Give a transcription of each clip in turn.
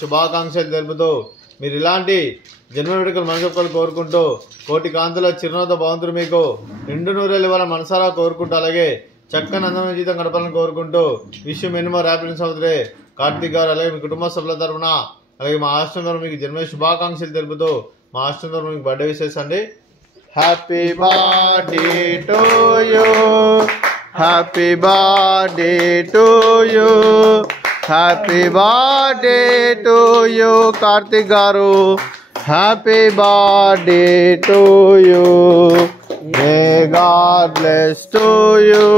శుభాకాంక్షలు తెలుపుతూ మీరు ఇలాంటి జన్మ వేడుకలు మనసొక్కలు కోరుకుంటూ కోటి కాంతుల చిరునవ్వుతో భగవంతుడు మీకు నిండు నూరేళ్ళు ఇవ్వాలని మనసారా కోరుకుంటూ అలాగే చక్కని అందమైన జీవితం గడపాలని కోరుకుంటూ విషయం ఎన్నో హ్యాపీనెస్ అవుతుంది కార్తీక్ గారు అలాగే మీ కుటుంబ సభ్యుల తరఫున అలాగే మా హాస్టల్ గారు మీకు జన్మ శుభాకాంక్షలు తెలుపుతూ మా హాస్టల్ గారు మీకు బర్త్డే విషెస్ అండి. Happy birthday to you, happy birthday to you, happy birthday to you Karthik గారు, happy birthday to you. May God bless to you,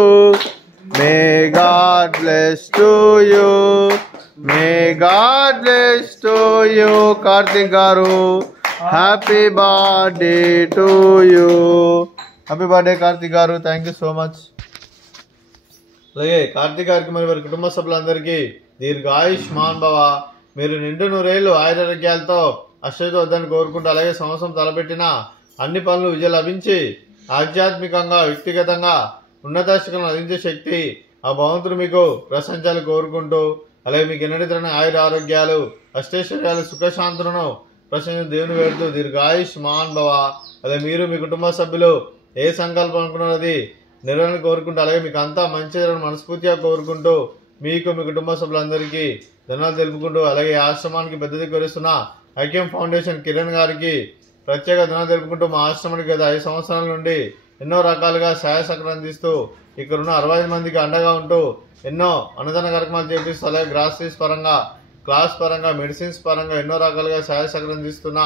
may God bless to you, may God bless to you Karthik గారు, happy birthday to you. Happy birthday Karthik గారు, thank you so much. అలాగే కార్తీక్ గారికి మరి వారి కుటుంబ సభ్యులందరికీ దీర్ఘాయుష్మాన్ భవ, మీరు నిండు నూరేళ్ళు ఆయురారోగ్యాలతో అశ్వతో వద్దని కోరుకుంటూ అలాగే సంవత్సరం తలపెట్టిన అన్ని పనులు విజయం లభించి ఆధ్యాత్మికంగా వ్యక్తిగతంగా ఉన్నత శిఖరం అందించే శక్తి ఆ భగవంతుడు మీకు ప్రశంసాలు కోరుకుంటూ అలాగే మీకు ఎన్నడితరని ఆయుర ఆరోగ్యాలు అష్టైశ్వర్యాలు సుఖశాంతులను ప్రశంస దేవుని వేడుతూ దీర్ఘాయుష్మాన్ భవ. అలాగే మీరు మీ కుటుంబ సభ్యులు ఏ సంకల్పం అనుకున్నది నెరవేరని కోరుకుంటూ అలాగే మీకు అంతా మంచి జరగని మనస్ఫూర్తిగా కోరుకుంటూ మీకు మీ కుటుంబ సభ్యులందరికీ ధన్యవాదాలు తెలుపుకుంటూ అలాగే ఆశ్రమానికి పెద్దది కొలుస్తున్న ఐక్యం ఫౌండేషన్ కిరణ్ గారికి ప్రత్యేక ధన్యవాదాలు తెలుపుకుంటూ మా ఆశ్రమానికి గత 5 సంవత్సరాల నుండి ఎన్నో రకాలుగా సహాయ సహకారం అందిస్తూ ఇక్కడున్న 65 మందికి అండగా ఉంటూ ఎన్నో అన్నదాన కార్యక్రమాలు చేపిస్తూ అలాగే గ్రాసరీస్ పరంగా క్లాస్ పరంగా మెడిసిన్స్ పరంగా ఎన్నో రకాలుగా సహాయ సహకారం అందిస్తున్న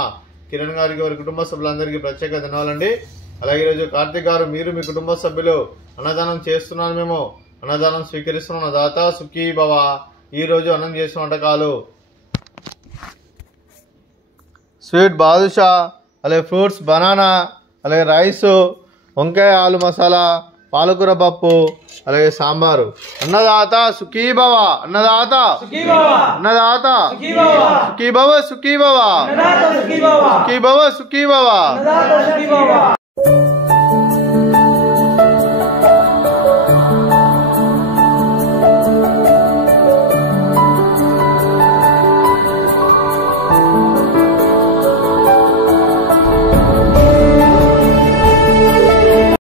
కిరణ్ గారికి వారి కుటుంబ సభ్యులందరికీ ప్రత్యేక ధన్యవాదాలండి. అలాగే ఈరోజు కార్తీక్ గారు మీరు మీ కుటుంబ సభ్యులు అన్నదానం చేస్తున్నారు, మేము అన్నదానం స్వీకరిస్తున్నాం. దాత సుఖీ భవ. ఈరోజు అన్నం చేసిన వంటకాలు స్వీట్ బాదుషా, అలాగే ఫ్రూట్స్ బనానా, అలాగే రైసు, వంకాయ ఆలు మసాలా, పాలకూర పప్పు, అలాగే సాంబారు. అన్నదాత సుఖీ భవ, అన్నదాత అన్నదాత సుఖీ భవ, సుఖీ భవ, సుఖీ భవ, సుఖీ భవ.